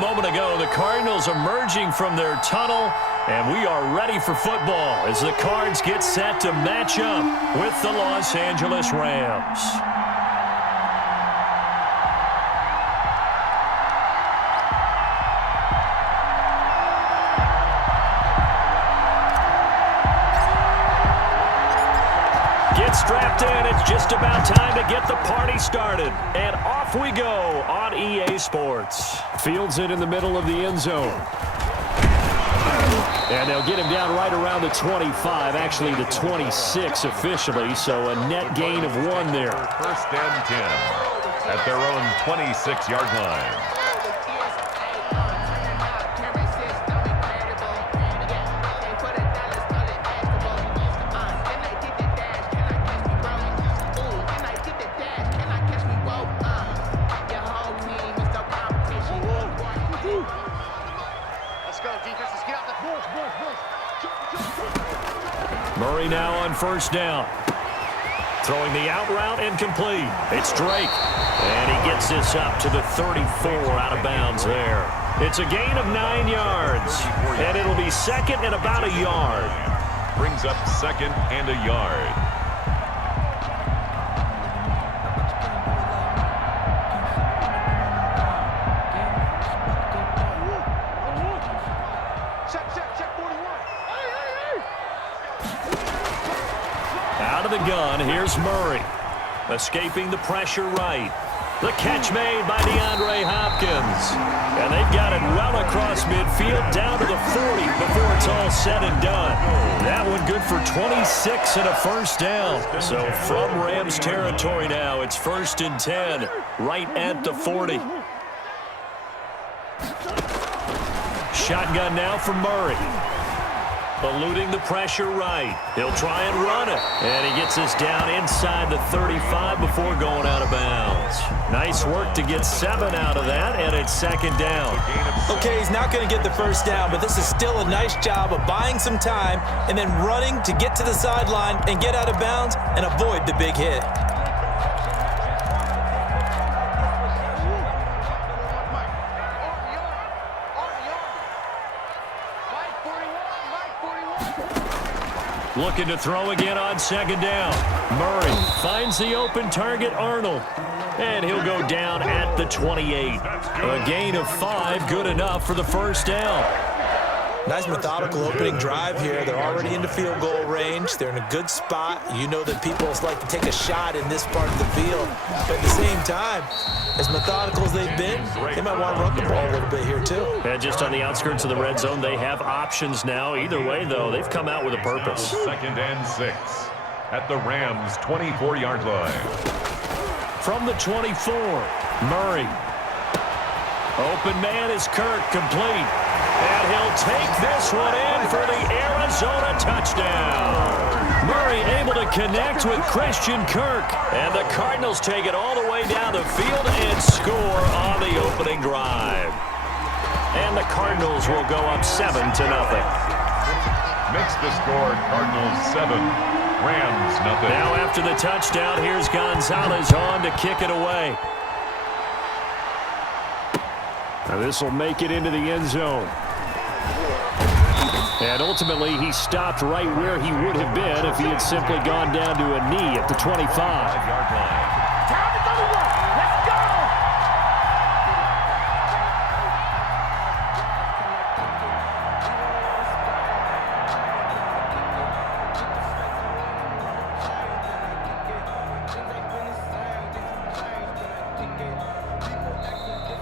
moment ago, the Cardinals emerging from their tunnel, and we are ready for football as the Cards get set to match up with the Los Angeles Rams. Get strapped in. It's just about time to get the party started. And off we go on EA Sports. Fields it in the middle of the end zone. And they'll get him down right around the 25, actually the 26 officially, so a net gain of 1 there. First and 10 at their own 26-yard line. Murray now on first down. Throwing the out route and complete. It's Drake. And he gets this up to the 34 out of bounds there. It's a gain of 9 yards. And it'll be second and about a yard. Brings up second and a yard. Out of the gun, here's Murray. Escaping the pressure right. The catch made by DeAndre Hopkins. And they've got it well across midfield down to the 40 before it's all said and done. That one good for 26 and a first down. So from Rams territory now, it's first and 10 right at the 40. Shotgun now for Murray. Eluding the pressure right. He'll try and run it. And he gets this down inside the 35 before going out of bounds. Nice work to get 7 out of that, and it's second down. Okay, he's not going to get the first down, but this is still a nice job of buying some time and then running to get to the sideline and get out of bounds and avoid the big hit. Looking to throw again on second down. Murray finds the open target, Arnold. And he'll go down at the 28. A gain of 5, good enough for the first down. Nice methodical opening drive here. They're already into field goal range. They're in a good spot. You know that people like to take a shot in this part of the field. But at the same time, as methodical as they've been, they might want to run the ball a little bit here too. And just on the outskirts of the red zone, they have options now. Either way, though, they've come out with a purpose. Second and 6 at the Rams' 24-yard line. From the 24, Murray. Open man is Kirk, complete. And he'll take this one in for the Arizona touchdown. Murray able to connect with Christian Kirk. And the Cardinals take it all the way down the field and score on the opening drive. And the Cardinals will go up 7-0. Makes the score Cardinals 7, Rams nothing. Now after the touchdown, here's Gonzalez on to kick it away. Now this will make it into the end zone. And ultimately, he stopped right where he would have been if he had simply gone down to a knee at the 25. 5-yard line.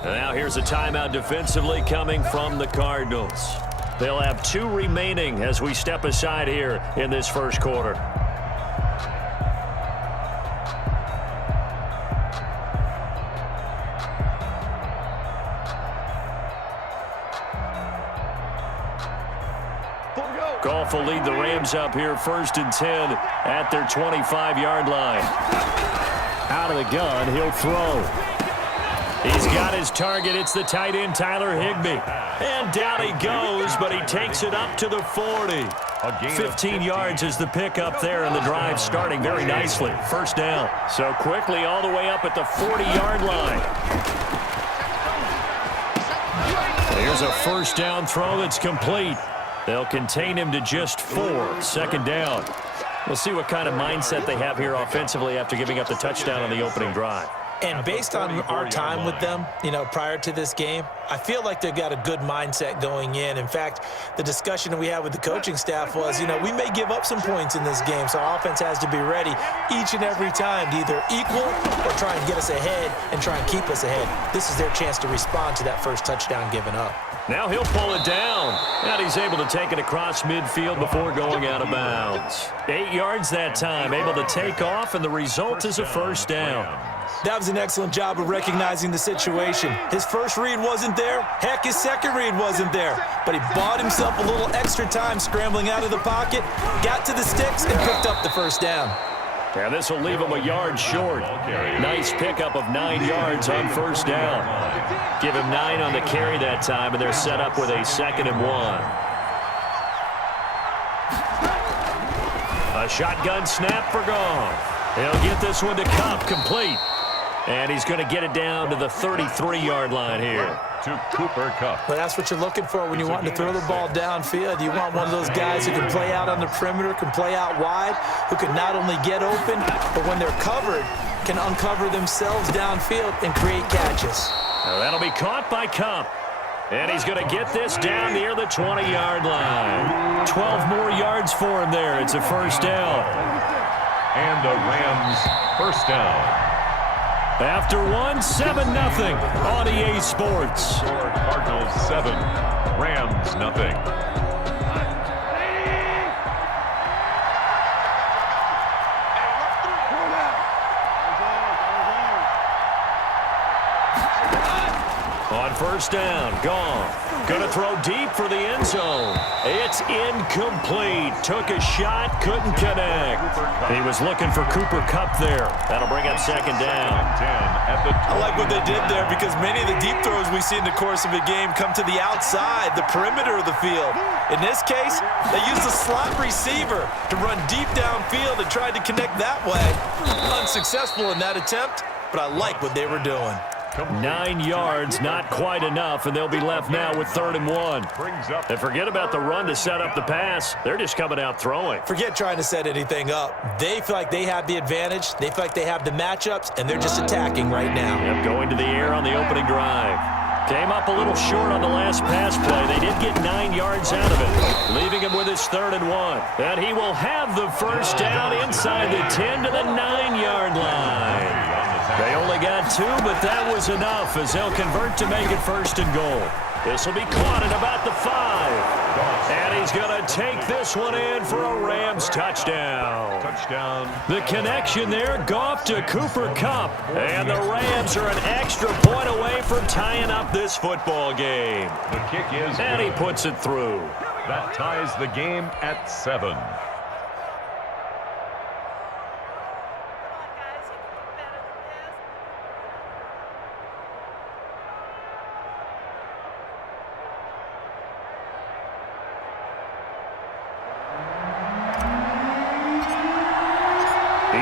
Now here's a timeout defensively coming from the Cardinals. They'll have 2 remaining as we step aside here in this first quarter. Goff will lead the Rams up here first and 10 at their 25-yard line. Out of the gun, he'll throw. He's got his target. It's the tight end, Tyler Higbee. And down he goes, but he takes it up to the 40. 15 yards is the pickup there, and the drive starting very nicely. First down. So quickly all the way up at the 40-yard line. Here's a first down throw that's complete. They'll contain him to just 4. Second down. We'll see what kind of mindset they have here offensively after giving up the touchdown on the opening drive. And based on our time with them, prior to this game, I feel like they've got a good mindset going in. In fact, the discussion that we had with the coaching staff was, we may give up some points in this game, so our offense has to be ready each and every time to either equal or try and get us ahead and try and keep us ahead. This is their chance to respond to that first touchdown given up. Now he'll pull it down, and he's able to take it across midfield before going out of bounds. 8 yards that time, able to take off, and the result is a first down. That was an excellent job of recognizing the situation. His first read wasn't there. Heck, his second read wasn't there. But he bought himself a little extra time scrambling out of the pocket, got to the sticks, and picked up the first down. Yeah, this will leave him a yard short. Nice pickup of 9 yards on first down. Give him 9 on the carry that time, and they're set up with a 2nd and 1. A shotgun snap for Goff. He'll get this one to Kupp, complete. And he's going to get it down to the 33-yard line here. To Cooper Kupp. Well, that's what you're looking for when you want to throw the ball downfield. You want one of those guys who can play out on the perimeter, can play out wide, who can not only get open, but when they're covered, can uncover themselves downfield and create catches. Now that'll be caught by Kupp. And he's going to get this down near the 20-yard line. 12 more yards for him there. It's a first down. And the Rams first down. After 7-0 on EA Sports. Cardinals 7, Rams nothing. On first down, Goff. Going to throw deep for the end zone. It's incomplete. Took a shot, couldn't connect. He was looking for Cooper Kupp there. That'll bring up second down. I like what they did there because many of the deep throws we see in the course of a game come to the outside, the perimeter of the field. In this case, they used a slot receiver to run deep downfield and tried to connect that way. Unsuccessful in that attempt, but I like what they were doing. 9 yards, not quite enough, and they'll be left now with 3rd and 1. And forget about the run to set up the pass. They're just coming out throwing. Forget trying to set anything up. They feel like they have the advantage. They feel like they have the matchups, and they're just attacking right now. Yep, going to the air on the opening drive. Came up a little short on the last pass play. They did get 9 yards out of it, leaving him with his 3rd and 1. And he will have the first down inside the 10 to the 9-yard line. They only got 2, but that was enough as they'll convert to make it 1st and goal. This will be caught at about the 5. And he's going to take this one in for a Rams touchdown. The connection there, Goff to Cooper Kupp. And the Rams are an extra point away from tying up this football game. The kick is and he puts it through. That ties the game at 7.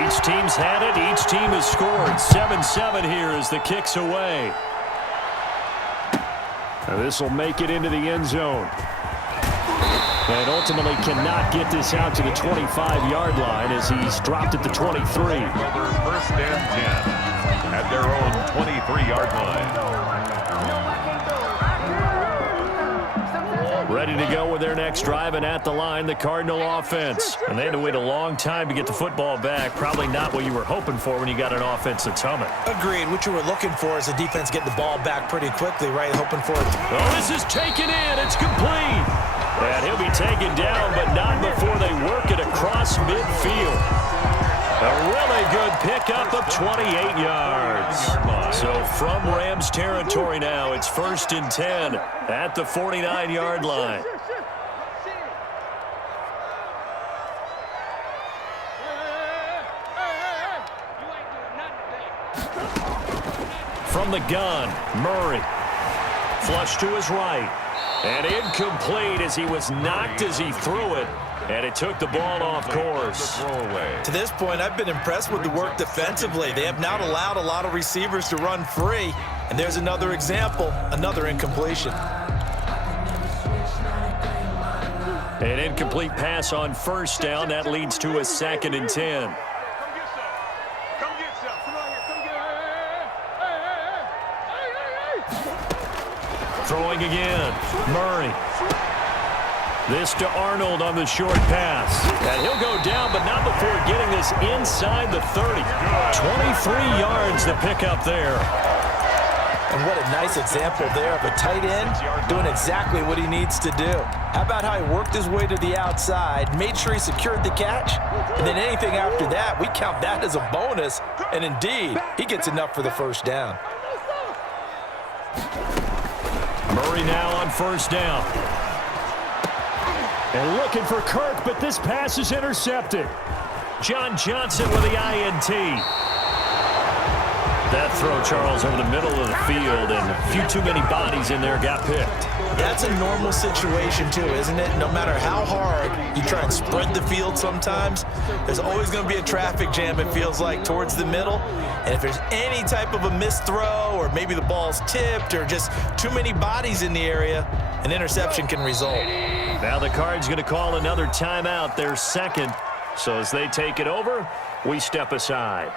Each team's had it. Each team has scored. 7-7 here as the kick's away. This will make it into the end zone. And ultimately cannot get this out to the 25-yard line as he's dropped at the 23. Another 1st and 10 at their own 23-yard line. Ready to go with their next drive, and at the line, the Cardinal offense. And they had to wait a long time to get the football back. Probably not what you were hoping for when you got an offense that's humming. Agreed. What you were looking for is the defense getting the ball back pretty quickly, right? Hoping for it. Oh, this is taken in. It's complete. And he'll be taken down, but not before they work it across midfield. A really good pickup of 28 yards. So from Rams territory now, it's 1st and 10 at the 49-yard line. From the gun, Murray. Flush to his right. And incomplete as he was knocked as he threw it. And it took the ball off course. To this point, I've been impressed with the work defensively. They have not allowed a lot of receivers to run free. And there's another example, another incompletion. An incomplete pass on first down. That leads to a 2nd and 10. Throwing again. Murray. This to Arnold on the short pass. And he'll go down, but not before getting this inside the 30. 23 yards to pick up there. And what a nice example there of a tight end doing exactly what he needs to do. How about how he worked his way to the outside, made sure he secured the catch, and then anything after that, we count that as a bonus. And indeed, he gets enough for the first down. Murray now on first down. And looking for Kirk, but this pass is intercepted. John Johnson with the INT. That throw, Charles, over the middle of the field, and a few too many bodies in there got picked. That's a normal situation, too, isn't it? No matter how hard you try and spread the field sometimes, there's always going to be a traffic jam, it feels like, towards the middle. And if there's any type of a missed throw, or maybe the ball's tipped, or just too many bodies in the area, an interception can result. Now the Cards going to call another timeout, their second. So as they take it over, we step aside.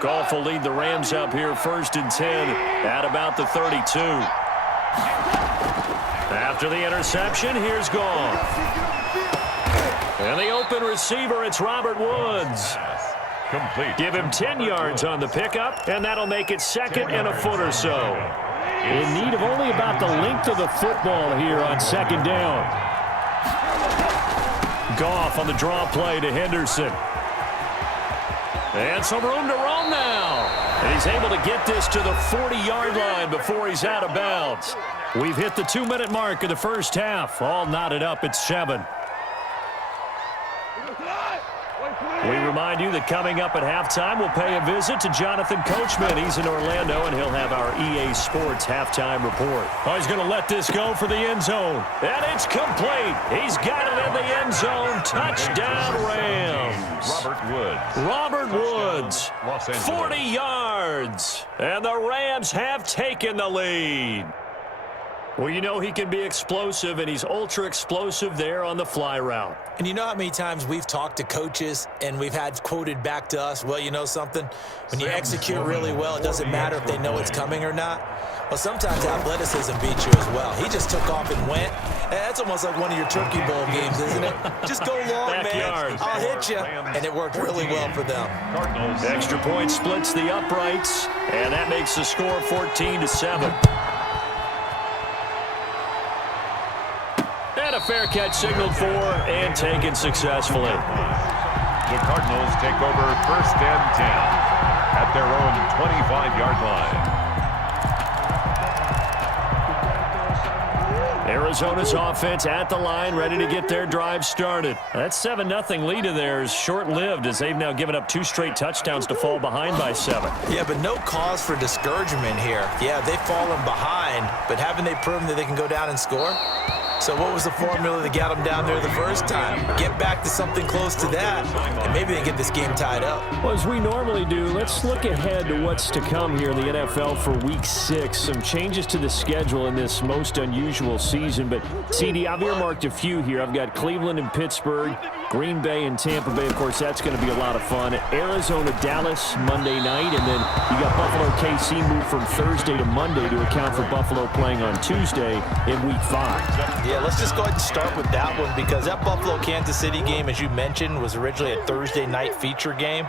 Goff will lead the Rams up here 1st and 10 at about the 32. After the interception, here's Goff. And the open receiver, it's Robert Woods. Complete. Give him 10 yards on the pickup, and that'll make it 2nd and a foot or so. In need of only about the length of the football here on 2nd down. Goff on the draw play to Henderson. And some room to roam now. And he's able to get this to the 40-yard line before he's out of bounds. We've hit the 2-minute mark of the first half. All knotted up at 7. We remind you that coming up at halftime, we'll pay a visit to Jonathan Coachman. He's in Orlando, and he'll have our EA Sports halftime report. Oh, he's going to let this go for the end zone. And it's complete. He's got it in the end zone. Touchdown, Rams. Robert Woods, 40 yards. And the Rams have taken the lead. Well, you know he can be explosive, and he's ultra-explosive there on the fly route. And you know how many times we've talked to coaches and we've had quoted back to us, well, you know something? When you execute really well, it doesn't matter if they know it's coming or not. Well, sometimes athleticism beats you as well. He just took off and went. That's almost like one of your Turkey Bowl games, isn't it? Just go long, man. I'll hit you. And it worked really well for them. Extra point splits the uprights, and that makes the score 14-7. And a fair catch signaled for and taken successfully. The Cardinals take over 1st and 10 at their own 25-yard line. Arizona's offense at the line, ready to get their drive started. That 7-0 lead of theirs short-lived as they've now given up 2 straight touchdowns to fall behind by 7. Yeah, but no cause for discouragement here. Yeah, they've fallen behind, but haven't they proven that they can go down and score? So what was the formula that got them down there the first time? Get back to something close to that, and maybe they get this game tied up. Well, as we normally do, let's look ahead to what's to come here in the NFL for Week 6. Some changes to the schedule in this most unusual season, but CD, I've earmarked a few here. I've got Cleveland and Pittsburgh, Green Bay and Tampa Bay. Of course, that's going to be a lot of fun. Arizona, Dallas, Monday night, and then you got Buffalo, KC moved from Thursday to Monday to account for Buffalo playing on Tuesday in Week 5. Yeah, let's just go ahead and start with that one because that Buffalo-Kansas City game, as you mentioned, was originally a Thursday night feature game.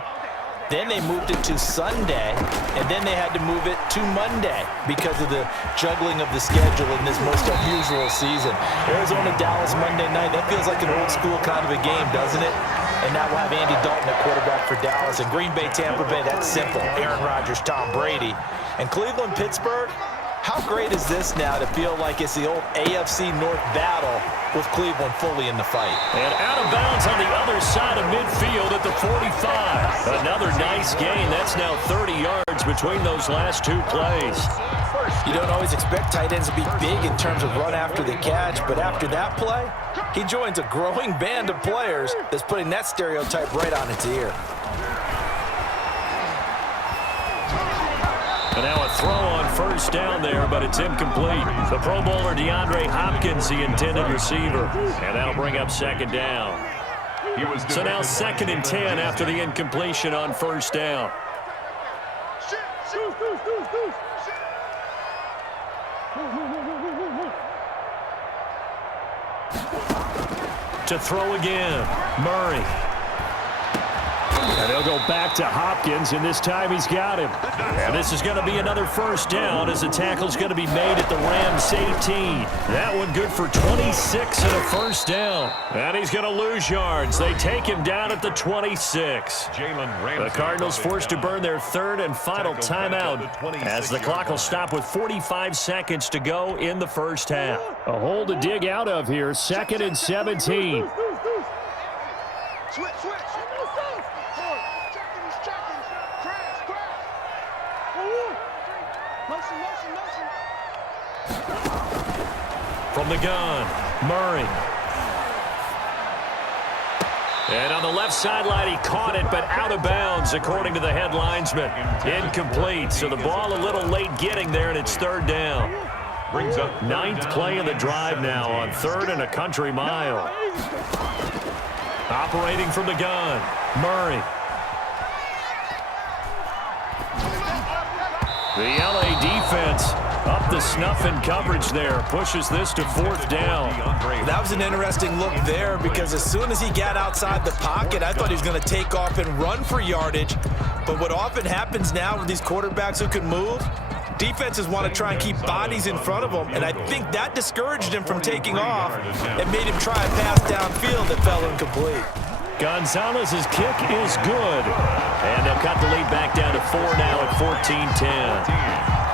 Then they moved it to Sunday, and then they had to move it to Monday because of the juggling of the schedule in this most unusual season. Arizona-Dallas Monday night, that feels like an old-school kind of a game, doesn't it? And now we'll have Andy Dalton at quarterback for Dallas. And Green Bay-Tampa Bay, that's simple. Aaron Rodgers, Tom Brady. And Cleveland-Pittsburgh, how great is this now to feel like it's the old AFC North battle with Cleveland fully in the fight? And out of bounds on the other side of midfield at the 45. Another nice gain. That's now 30 yards between those last 2 plays. You don't always expect tight ends to be big in terms of run after the catch, but after that play, he joins a growing band of players that's putting that stereotype right on its ear. And now a throw on first down there, but it's incomplete. The Pro Bowler DeAndre Hopkins, the intended receiver. And that'll bring up second down. So now 2nd and 10 after the incompletion on first down. To throw again, Murray. And they'll go back to Hopkins, and this time he's got him. And this is going to be another first down as the tackle's going to be made at the Rams 18. That one good for 26 and a first down. And he's going to lose yards. They take him down at the 26. The Cardinals forced to burn their 3rd and final timeout as the clock will stop with 45 seconds to go in the first half. A hole to dig out of here, 2nd and 17. Switch. From the gun, Murray. And on the left sideline, he caught it, but out of bounds, according to the head linesman. Incomplete, so the ball a little late getting there, and it's 3rd down. Brings up 9th play of the drive now on 3rd and a country mile. Operating from the gun, Murray. The LA defense up the snuff in coverage there. Pushes this to 4th down. That was an interesting look there because as soon as he got outside the pocket, I thought he was going to take off and run for yardage. But what often happens now with these quarterbacks who can move, defenses want to try and keep bodies in front of them, and I think that discouraged him from taking off and made him try a pass downfield that fell incomplete. Gonzalez's kick is good. And they'll cut the lead back down to 4 now at 14-10.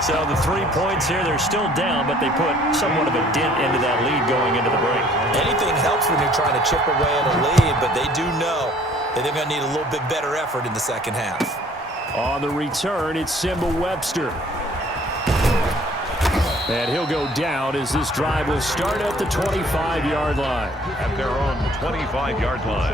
So the 3 points here, they're still down, but they put somewhat of a dent into that lead going into the break. Anything helps when you're trying to chip away at a lead, but they do know that they're going to need a little bit better effort in the second half. On the return, it's Simba Webster. And he'll go down as this drive will start at the 25-yard line. At their own 25-yard line.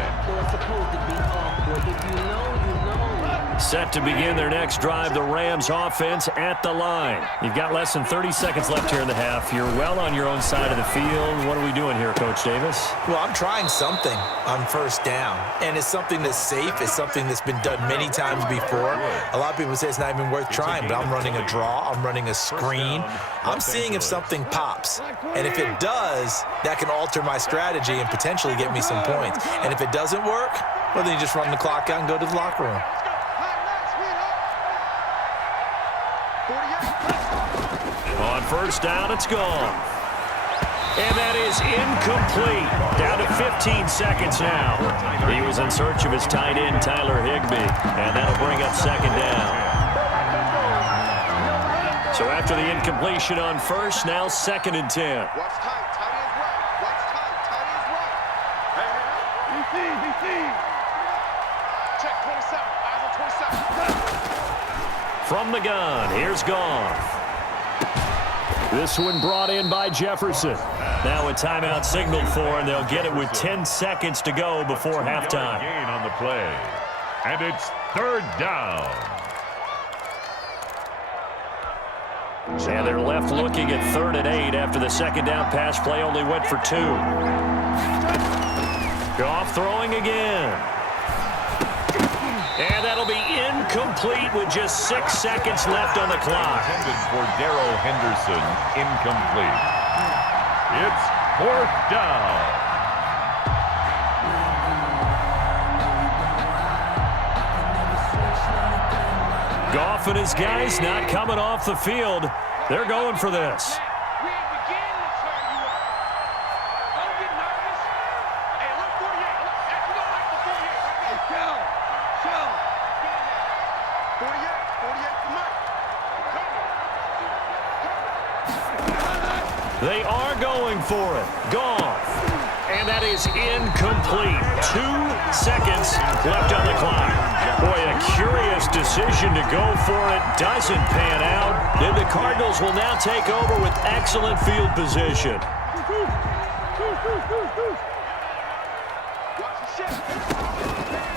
Set to begin their next drive, the Rams offense at the line. You've got less than 30 seconds left here in the half. You're well on your own side of the field. What are we doing here, Coach Davis? Well, I'm trying something on first down, and it's something that's safe. It's something that's been done many times before. A lot of people say it's not even worth trying, but I'm running a draw. I'm running a screen. I'm seeing if something pops, and if it does, that can alter my strategy and potentially get me some points. And if it doesn't work, well, then you just run the clock out and go to the locker room. On first down, it's gone. And that is incomplete. Down to 15 seconds now. He was in search of his tight end, Tyler Higbee. And that'll bring up second down. So after the incompletion on first, now 2nd and 10. Watch tight. Tight is right. Watch tight. Tight is right. Hey, BC. Check 27. Eyes on 27. From the gun, here's Goff. This one brought in by Jefferson. Now a timeout signaled for, and they'll get it with 10 seconds to go before halftime. Gain on the play. And it's 3rd down. And they're left looking at 3rd and 8 after the second down pass play only went for 2. Goff throwing again. And that'll be incomplete with just 6 seconds left on the clock. Intended for Darrell Henderson, incomplete. It's 4th down. Goff and his guys not coming off the field. They're going for this. They are going for it. Goff. And that is incomplete. 2 seconds left on the clock. Boy, a curious decision to go for it. Doesn't pan out. Then the Cardinals will now take over with excellent field position.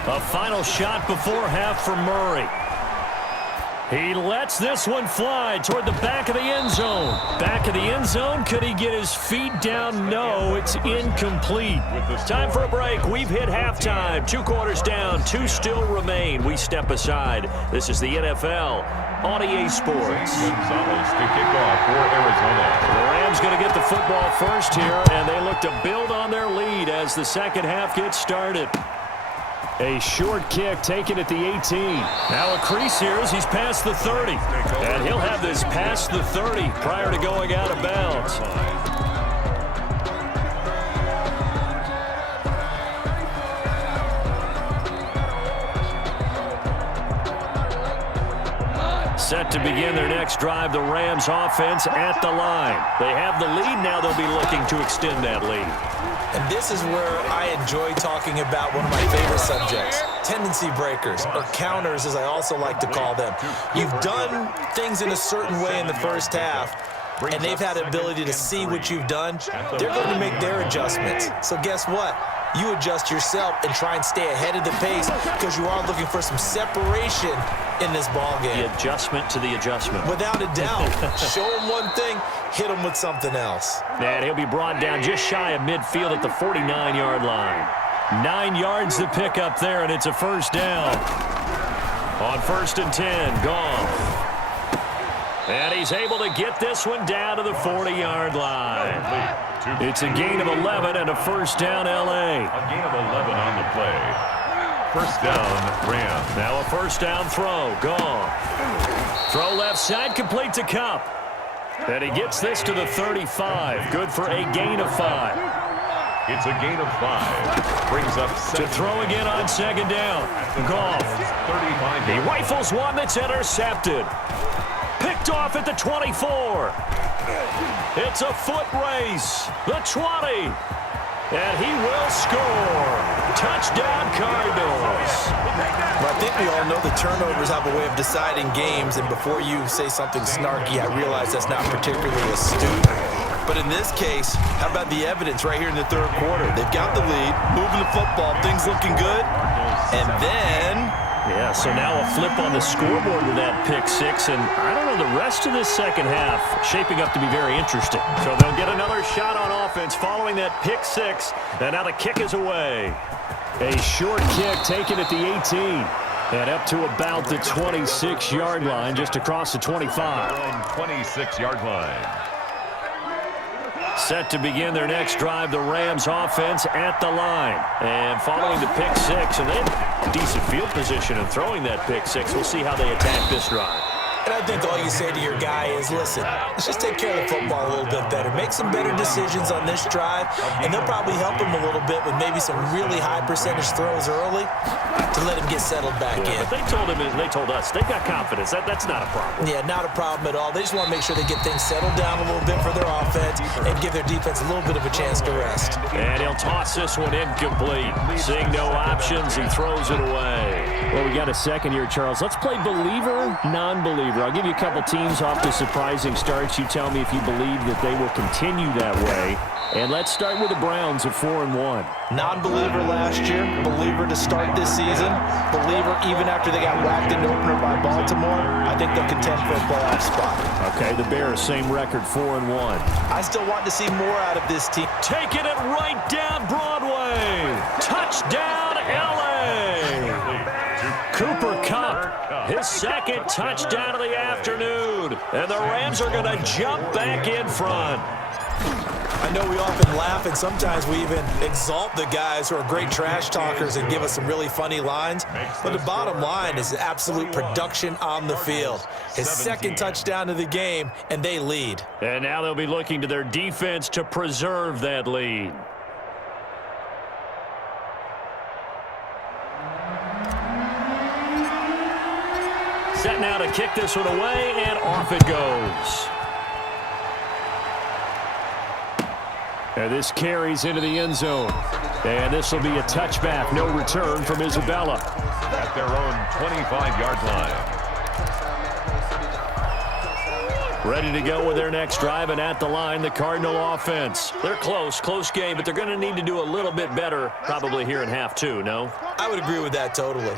A final shot before half for Murray. He lets this one fly toward the back of the end zone. Back of the end zone. Could he get his feet down? No, it's incomplete. Time for a break. We've hit halftime. 2 quarters down. 2 still remain. We step aside. This is the NFL on EA Sports. Gonzalez to kick off for Arizona. The Rams going to get the football first here, and they look to build on their lead as the second half gets started. A short kick taken at the 18. Now a crease here as he's past the 30. And he'll have this past the 30 prior to going out of bounds. Set to begin their next drive, the Rams offense at the line. They have the lead, now they'll be looking to extend that lead. And this is where I enjoy talking about one of my favorite subjects, tendency breakers, or counters as I also like to call them. You've done things in a certain way in the first half, and they've had the ability to see what you've done. They're going to make their adjustments. So guess what? You adjust yourself and try and stay ahead of the pace because you are looking for some separation in this ball game. The adjustment to the adjustment. Without a doubt. Show them one thing, hit them with something else. And he'll be brought down just shy of midfield at the 49-yard line. 9 yards to pick up there, and it's a first down. On 1st and 10, Goff. And he's able to get this one down to the 40-yard line. It's a gain of 11 and a first down, L.A. A gain of 11 on the play. First down, Rams. Now a first down throw. Goff. Throw left side, complete to Cup. And he gets this to the 35. Good for a gain of 5. It's a gain of 5. Brings up to throw again on second down. Goff. He rifles one that's intercepted. Picked off at the 24. It's a foot race. The 20. And he will score. Touchdown, Cardinals. Well, I think we all know the turnovers have a way of deciding games, and before you say something snarky, I realize that's not particularly astute. But in this case, how about the evidence right here in the third quarter? They've got the lead, moving the football, things looking good, and then... Yeah, so now a flip on the scoreboard with that pick 6, and I don't know, the rest of this second half shaping up to be very interesting. So they'll get another shot on offense following that pick 6, and now the kick is away. A short kick taken at the 18, and up to about the 26-yard line, just across the 25. 26-yard line. Set to begin their next drive, the Rams offense at the line. And following the pick 6, and they have decent field position in throwing that pick 6. We'll see how they attack this drive. And I think all you say to your guy is, listen, let's just take care of the football a little bit better. Make some better decisions on this drive, and they'll probably help him a little bit with maybe some really high percentage throws early to let him get settled back in. But they told him, and they told us, they've got confidence. That's not a problem. Yeah, not a problem at all. They just want to make sure they get things settled down a little bit for their offense and give their defense a little bit of a chance to rest. And he'll toss this one incomplete. Seeing no options, he throws it away. Well, we got a second here, Charles. Let's play believer, non-believer. I'll give you a couple teams off to surprising starts. You tell me if you believe that they will continue that way. And let's start with the Browns at 4-1. Non-believer last year, believer to start this season, believer even after they got whacked in the opener by Baltimore. I think they'll contend for a playoff spot. Okay, the Bears, same record, 4-1. I still want to see more out of this team. Taking it right down Broadway. Touchdown, L.A. Cooper Kupp, his second touchdown of the afternoon. And the Rams are going to jump back in front. I know we often laugh, and sometimes we even exalt the guys who are great trash talkers and give us some really funny lines. But the bottom line is absolute production on the field. His second touchdown of the game, and they lead. And now they'll be looking to their defense to preserve that lead. Set now to kick this one away, and off it goes. And this carries into the end zone. And this will be a touchback. No return from Isabella. At their own 25-yard line. Ready to go with their next drive, and at the line, the Cardinal offense. They're close game, but they're going to need to do a little bit better probably here in half 2, no? I would agree with that totally.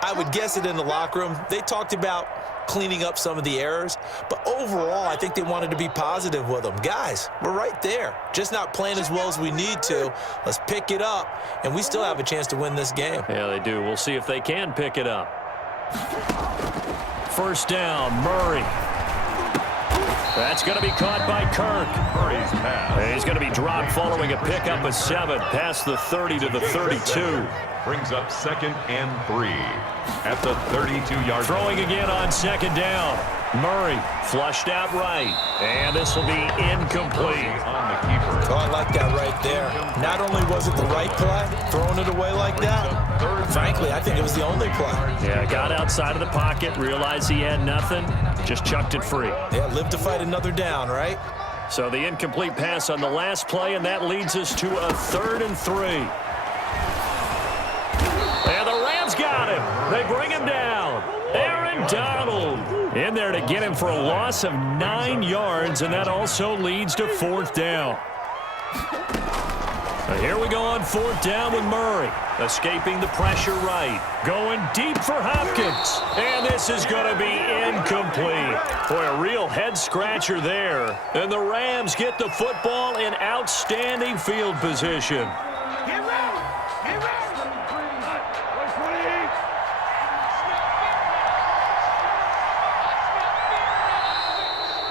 I would guess it in the locker room. They talked about cleaning up some of the errors. But overall, I think they wanted to be positive with them. Guys, we're right there. Just not playing as well as we need to. Let's pick it up, and we still have a chance to win this game. Yeah, they do. We'll see if they can pick it up. First down, Murray. That's going to be caught by Kirk. Murray's pass. He's going to be dropped following a pickup of 7 past the 30 to the 32. Brings up 2nd and 3 at the 32-yard Throwing again on 2nd down. Murray flushed out right. And this will be incomplete. On the keeper. Oh, I like that right there. Not only was it the right play, throwing it away like that, frankly, I think it was the only play. Yeah, got outside of the pocket, realized he had nothing, just chucked it free. Yeah, live to fight another down, right? So the incomplete pass on the last play, and that leads us to a 3rd and 3. And the Rams got him. They bring him down. Aaron Donald in there to get him for a loss of 9 yards, and that also leads to 4th down. So here we go on 4th down with Murray. Escaping the pressure right. Going deep for Hopkins. And this is going to be incomplete. Boy, a real head-scratcher there. And the Rams get the football in outstanding field position.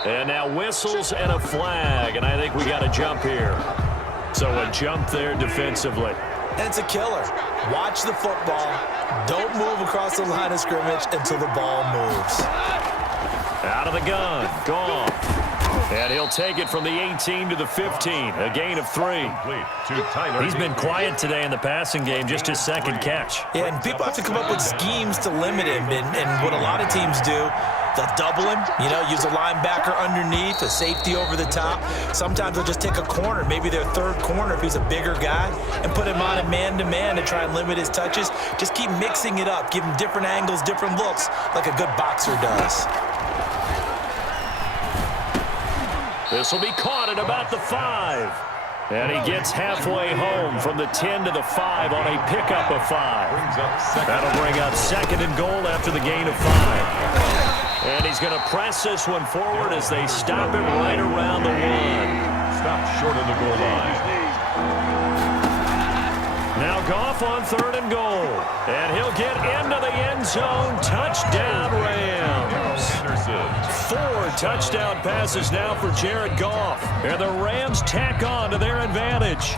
And now whistles and a flag, and I think we got a jump here. So a jump there defensively. And it's a killer. Watch the football. Don't move across the line of scrimmage until the ball moves. Out of the gun, Goff. And he'll take it from the 18 to the 15, a gain of 3. He's been quiet today in the passing game, just his 2nd catch. Yeah, and people have to come up with schemes to limit him, and what a lot of teams do, they'll double him, use a linebacker underneath, a safety over the top. Sometimes they'll just take a corner, maybe their 3rd corner if he's a bigger guy, and put him on a man-to-man to try and limit his touches. Just keep mixing it up, give him different angles, different looks, like a good boxer does. This will be caught at about the 5. And he gets halfway home from the 10 to the 5 on a pickup of 5. That'll bring up 2nd and goal after the gain of 5. And he's going to press this one forward as they stop him right around the 1. Stopped short of the goal line. Now Goff on 3rd and goal. And he'll get into the end zone. Touchdown, Rams. 4 touchdown passes now for Jared Goff. And the Rams tack on to their advantage.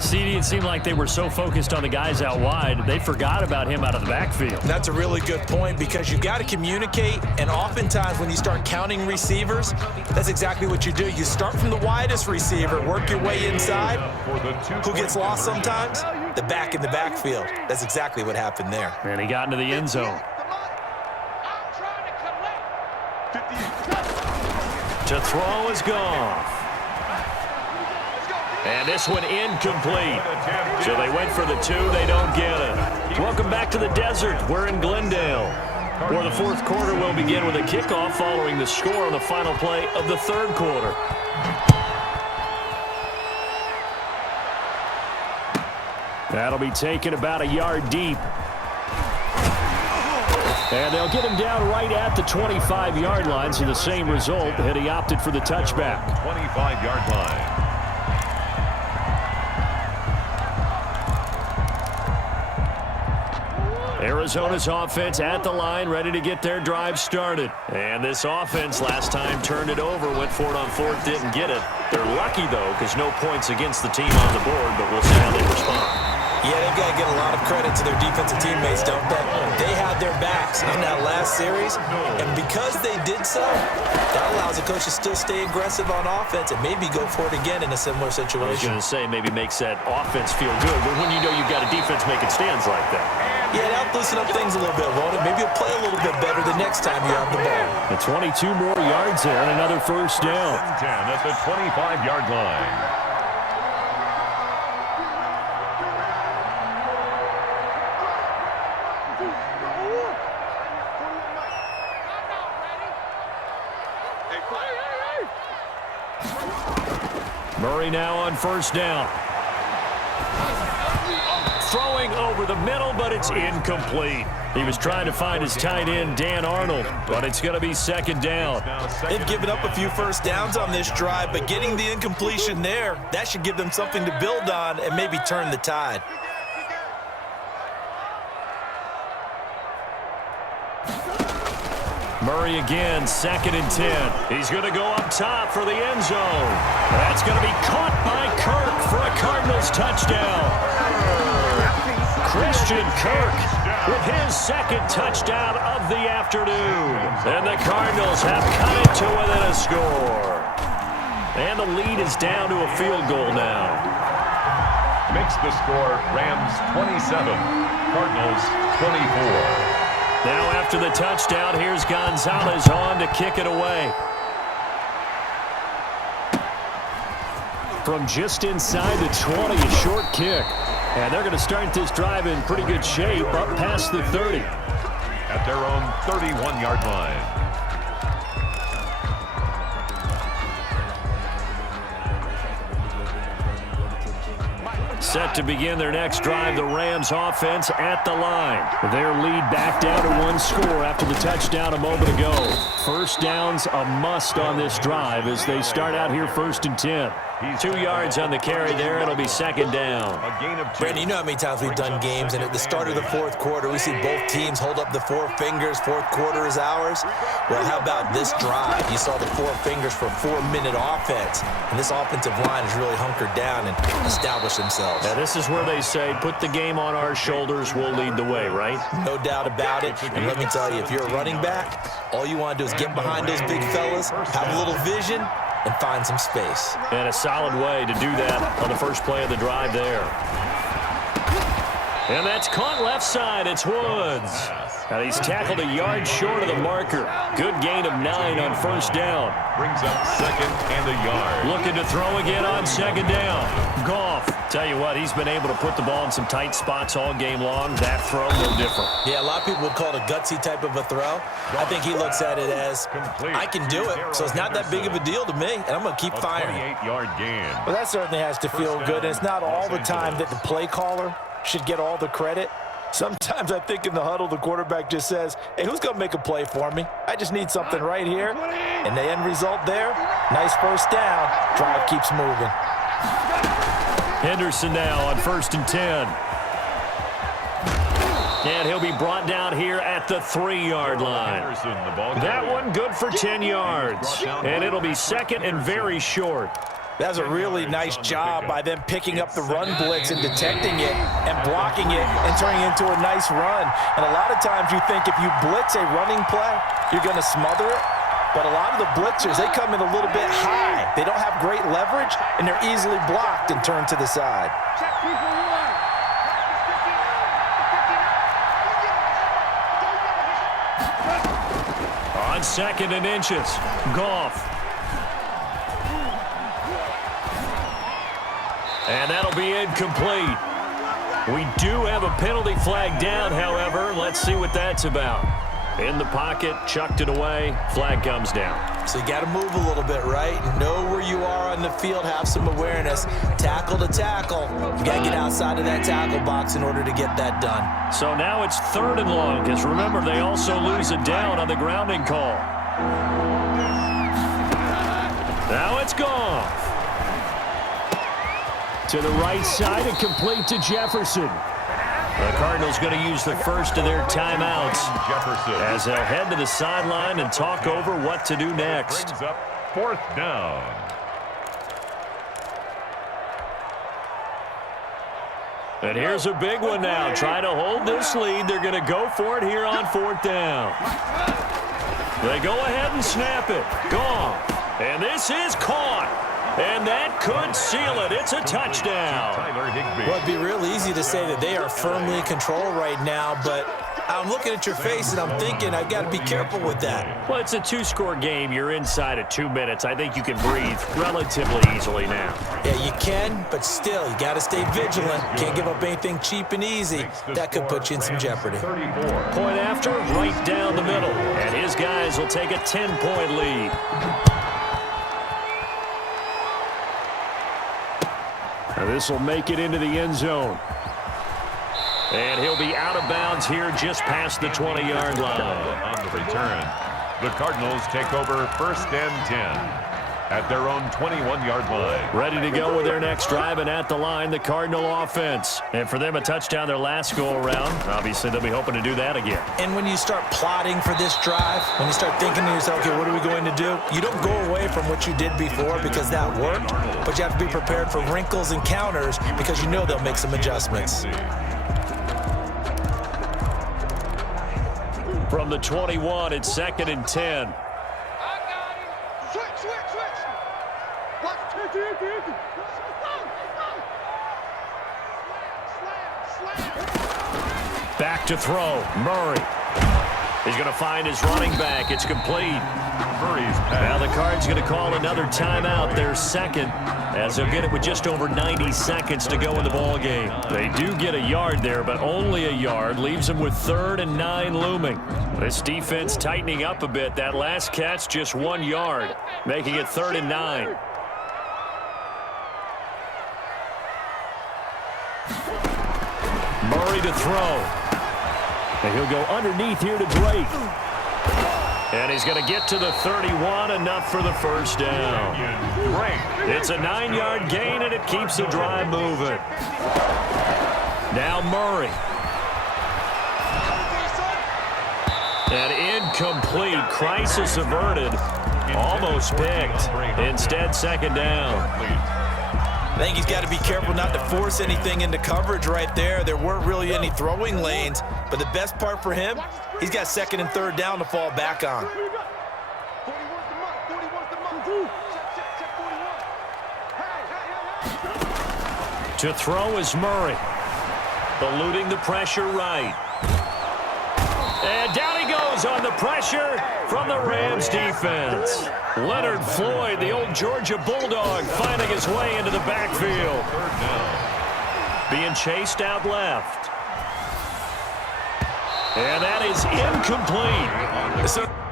CD, it seemed like they were so focused on the guys out wide, they forgot about him out of the backfield. That's a really good point because you got to communicate, and oftentimes when you start counting receivers, that's exactly what you do. You start from the widest receiver, work your way inside. Who gets lost sometimes? The back in the backfield. That's exactly what happened there. And he got into the end zone. To throw is Goff. And this one incomplete. So they went for the 2. They don't get it. Welcome back to the desert. We're in Glendale, where the 4th quarter will begin with a kickoff following the score on the final play of the 3rd quarter. That'll be taken about a yard deep. And they'll get him down right at the 25-yard line, so the same result, and he opted for the touchback. 25-yard line. Arizona's offense at the line, ready to get their drive started. And this offense last time turned it over, went for it on 4th, didn't get it. They're lucky, though, because no points against the team on the board, but we'll see how they respond. Yeah, they've got to give a lot of credit to their defensive teammates, don't they? They had their backs in that last series, and because they did so, that allows the coach to still stay aggressive on offense and maybe go for it again in a similar situation. I was going to say maybe makes that offense feel good, but when you know you've got a defense making stands like that. Yeah, that'll loosen up things a little bit, won't it? Maybe you'll play a little bit better the next time you have the ball. The 22 more yards there and another first down. 10 at the 25-yard line. Murray now on first down. throwing over the middle, but it's incomplete. He was trying to find his tight end, Dan Arnold, but it's going to be second down. They've given up a few first downs on this drive, but getting the incompletion there, that should give them something to build on and maybe turn the tide. Murray again, 2nd and 10. He's going to go up top for the end zone. That's going to be caught by Kirk for a Cardinals touchdown. Christian Kirk with his 2nd touchdown of the afternoon. And the Cardinals have cut it to within a score. And the lead is down to a field goal now. Makes the score Rams 27, Cardinals 24. Now after the touchdown, here's Gonzalez on to kick it away. From just inside the 20, a short kick. And they're going to start this drive in pretty good shape up past the 30. At their own 31-yard line. Set to begin their next drive, the Rams offense at the line. Their lead back down to 1 score after the touchdown a moment ago. First down's a must on this drive as they start out here 1st and 10. 2 yards on the carry there. It'll be second down. Brandon, you know how many times we've done games, and at the start of the 4th quarter, we see both teams hold up the 4 fingers. 4th quarter is ours. Well, how about this drive? You saw the 4 fingers for a 4-minute offense, and this offensive line has really hunkered down and established themselves. Now, this is where they say, put the game on our shoulders, we'll lead the way, right? No doubt about it. And let me tell you, if you're a running back, all you want to do is get behind those big fellas, have a little vision, and find some space. And a solid way to do that on the first play of the drive there. And that's caught left side. It's Woods. And he's tackled a yard short of the marker. Good gain of 9 on first down. Brings up 2nd and a yard. Looking to throw again on second down. Goff. Tell you what, he's been able to put the ball in some tight spots all game long. That throw, no different. Yeah, a lot of people would call it a gutsy type of a throw. I think he looks at it as, I can do it, so it's not that big of a deal to me, and I'm going to keep firing. 28-yard gain. Well, that certainly has to feel good, and it's not all the time that the play caller should get all the credit. Sometimes I think in the huddle, the quarterback just says, hey, who's going to make a play for me? I just need something right here. And the end result there, nice first down. Drive keeps moving. Henderson now on 1st and 10. And he'll be brought down here at the 3-yard line. That one good for 10 yards. And it'll be 2nd and very short. That's a really nice job by them picking up the run blitz and detecting it and blocking it and turning it into a nice run. And a lot of times you think if you blitz a running play, you're going to smother it. But a lot of the blitzers, they come in a little bit high. They don't have great leverage, and they're easily blocked and turned to the side. On 2nd and inches, Goff. And that'll be incomplete. We do have a penalty flag down, however. Let's see what that's about. In the pocket, chucked it away, flag comes down. So you got to move a little bit, right? Know where you are on the field, have some awareness. Tackle to tackle. You got to get outside of that tackle box in order to get that done. So now it's 3rd and long, because remember, they also lose a down on the grounding call. Now it's Goff. To the right side and complete to Jefferson. The Cardinals going to use the first of their timeouts as they'll head to the sideline and talk over what to do next. Brings up 4th down. And here's a big one now. Trying to hold this lead. They're going to go for it here on 4th down. They go ahead and snap it. Gone. And this is caught. And that could seal it. It's a touchdown. Well, it'd be real easy to say that they are firmly in control right now, but I'm looking at your face and I'm thinking I've got to be careful with that. Well, it's a 2-score game. You're inside of 2 minutes. I think you can breathe relatively easily now. Yeah, you can, but still, you got to stay vigilant. Can't give up anything cheap and easy. That could put you in some jeopardy. Point after, right down the middle. And his guys will take a 10-point lead. Now this will make it into the end zone. And he'll be out of bounds here just past the 20-yard line. On the return, the Cardinals take over 1st and 10 at their own 21-yard line. Ready to go with their next drive, and at the line, the Cardinal offense. And for them, a touchdown their last go-around. Obviously, they'll be hoping to do that again. And when you start plotting for this drive, when you start thinking to yourself, okay, what are we going to do? You don't go away from what you did before because that worked, but you have to be prepared for wrinkles and counters because you know they'll make some adjustments. From the 21, it's 2nd and 10. Back to throw. Murray. He's going to find his running back. It's complete. Murray's pass. Now the Cards going to call another timeout, their second, as they'll get it with just over 90 seconds to go in the ball game. They do get a yard there, but only a yard. Leaves them with 3rd and 9 looming. This defense tightening up a bit. That last catch, just 1 yard, making it 3rd and 9. Murray to throw. And he'll go underneath here to Drake. And he's going to get to the 31, enough for the first down. It's a 9-yard gain, and it keeps the drive moving. Now Murray. And incomplete. Crisis averted. Almost picked. Instead, 2nd down. I think he's got to be careful not to force anything into coverage right there. There weren't really any throwing lanes, but the best part for him, he's got 2nd and 3rd down to fall back on. To throw is Murray. Eluding the pressure right. And down he goes on the pressure from the Rams defense. Leonard Floyd, the old Georgia Bulldog, finding his way into the backfield. Being chased out left. And that is incomplete.